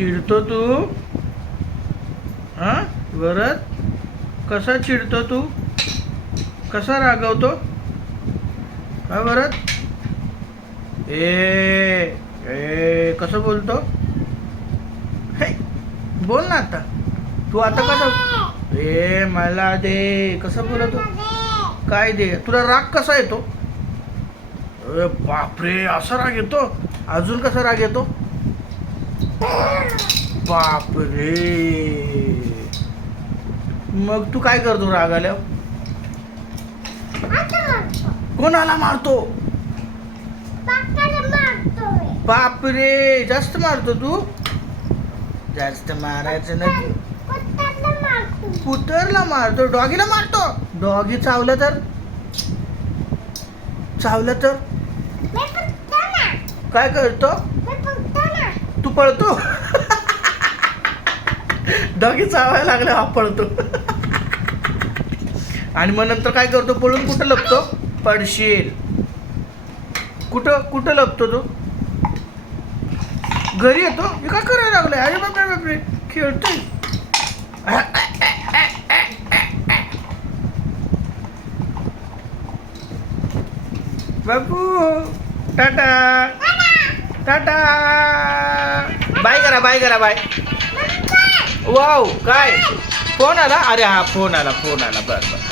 चिडतो तू? हा वरद, कसा चिडतो तू? कसा रागवतो का वरद? ए ए कसं बोलतो? हे बोल ना आता. तू आता कसं ए मला दे कसं बोलतो? काय दे? तुला राग कसा येतो? अरे बापरे, असा राग येतो? अजून कसा राग येतो? बापरे. मग तू काय करतो राग आल्यावर? कोणाला मारतो? बापरे, जास्त मारतो तू? जास्त मारायचं नाही. कुत्र्याला मारतो, डॉगीला मारतो. डॉगी चावलं तर? चावलं तर काय करतो? तू पळतो? डॉगी चावायला लागला हा पळतो. आणि मग नंतर काय करतो? पळून कुठं लपतो? पडशील. कुठं कुठं लपतो तो? घरी येतो? हे काय करायला लागलाय? अरे बापरे बापरे, खेळतोय. बाबू टाटा टाटा, बाय करा बाय करा बाय. वाव, काय फोन आला? अरे हा फोन आला बरं बरं.